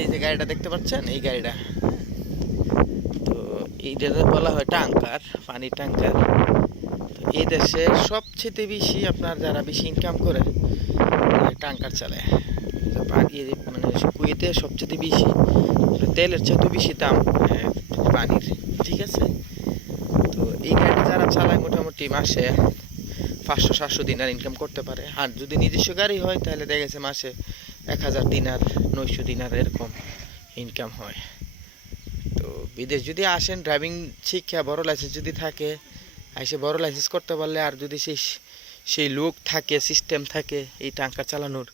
এই যে গাড়িটা দেখতে পাচ্ছেন, এই গাড়িটা, তো এইটা বলা হয় ট্যাঙ্কার, পানির ট্যাঙ্কার। তো এই দেশে সবচেয়ে বেশি আপনার যারা বেশি ইনকাম করে ট্যাঙ্কার চালায়। মানে কুয়েতে সবচেয়ে বেশি তেলের চেয়ে বেশি দাম পানির, ঠিক আছে। তো এই গাড়িটা যারা চালায় মোটামুটি মাসে 500-700 দিনার ইনকাম করতে পারে। আর যদি নিজস্ব গাড়ি হয় তাহলে দেখা গেছে মাসে 1000 দিনার, 900 দিনার এরকম ইনকাম হয়। তো বিদেশ যদি আসেন, ড্রাইভিং শিক্ষা বড় লাইসেন্স যদি থাকে, এসে বড় লাইসেন্স করতে পারলে, আর যদি সেই লোক থাকে, সিস্টেম থাকে এই ট্যাঙ্কার চালানোর,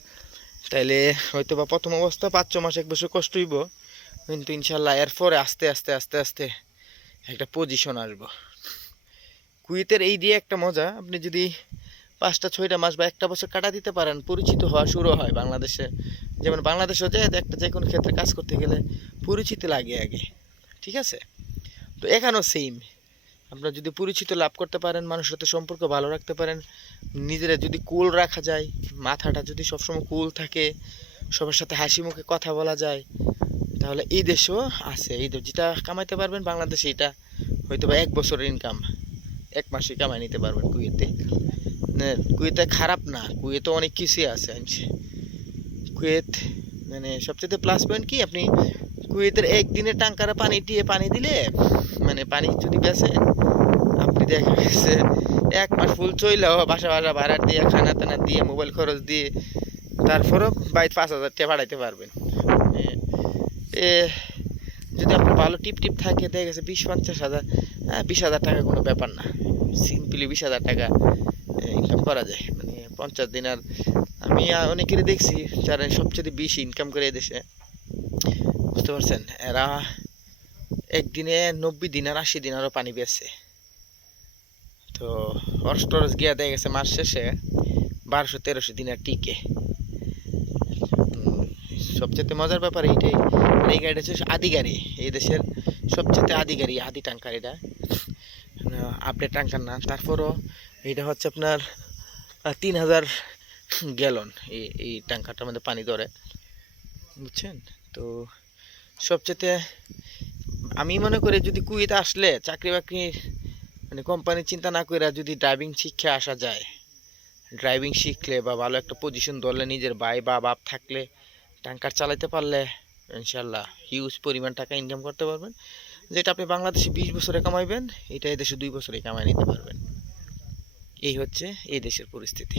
তাহলে হয়তো বা প্রথম অবস্থা 5-6 মাস 1 বছর কষ্ট হইব, কিন্তু ইনশাল্লাহ এরপরে আস্তে আস্তে আস্তে আস্তে একটা পজিশন আসবো। কুয়েতের এই দিয়ে একটা মজা, আপনি যদি 5-6 মাস বা 1 বছর কাটা দিতে পারেন, পরিচিত হওয়া শুরু হয় বাংলাদেশে। যেমন বাংলাদেশেও যে কোনো ক্ষেত্রে কাজ করতে গেলে পরিচিতি লাগে আগে, ঠিক আছে। তো এখানেও সেম, আপনারা যদি পরিচিত লাভ করতে পারেন, মানুষের সাথে সম্পর্ক ভালো রাখতে পারেন, নিজেরা যদি কুল রাখা যায়, মাথাটা যদি সবসময় কুল থাকে, সবার সাথে হাসি মুখে কথা বলা যায়, তাহলে এই দেশেও আছে। এই যেটা কামাইতে পারবেন বাংলাদেশে, এটা হয়তো বা 1 বছরের ইনকাম 1 মাসে কামাই নিতে পারবেন কুয়েতে। কুয়েতে খারাপ না, কুয়েতে অনেক কিছুই আছে। কুয়েত মানে সবচেয়ে প্লাস পয়েন্ট কি, আপনি কুয়েতের একদিনে ট্যাঙ্কারে পানি দিলে, মানে পানি যদি বেচেন, আপনি দেখা গেছে 1 মাস ফুল চইলেও বাসা ভাড়া দিয়ে, খানা টানা দিয়ে, মোবাইল খরচ দিয়ে, তারপরও 5,000 টাকা বাড়াইতে পারবেন। এ যদি আপনার ভালো টিপ থাকে, দেখা গেছে 20-50 হাজার, 20,000 টাকা কোনো ব্যাপার না। সিম্পলি 20,000 টাকা ইনকাম করা যায়, মানে 50 দিনার। আমি অনেকেরই দেখছি যারা সবচেয়ে বেশি ইনকাম করে এদেশে, বুঝতে পারছেন, এরা একদিনে 90 দিনার 80 দিনারও পানি বেচছে। তো অস্টরস গিয়া দেখা গেছে মাস শেষে 1200-1300 দিনার টিকে। সবচেয়ে মজার ব্যাপার এইটাই। এই গাড়িটা হচ্ছে আদি গাড়ি, এই দেশের সবচেয়ে আদি গাড়ি, আদি ট্যাঙ্কার। এটা আপডেট ট্যাঙ্কার না, তারপরও এটা হচ্ছে আপনার 3000 গ্যালন এই ট্যাঙ্কারটার মধ্যে পানি ধরে, বুঝছেন। তো সবচেয়ে আমি মনে করি যদি কুয়েতে আসলে চাকরি বাকরি মানে কোম্পানির চিন্তা না করে যদি ড্রাইভিং শিক্ষা আসা যায়, ড্রাইভিং শিখলে বা ভালো একটা পজিশন ধরলে, নিজের ভাই বা বাপ থাকলে, ট্যাঙ্কার চালাতে পারলে ইনশাল্লাহ হিউজ পরিমাণ টাকা ইনকাম করতে পারবেন। যেটা আপনি বাংলাদেশে 20 বছরে কামাইবেন, এটা এই দেশে 2 বছরে কামাই নিতে পারবেন। এই হচ্ছে এই দেশের পরিস্থিতি।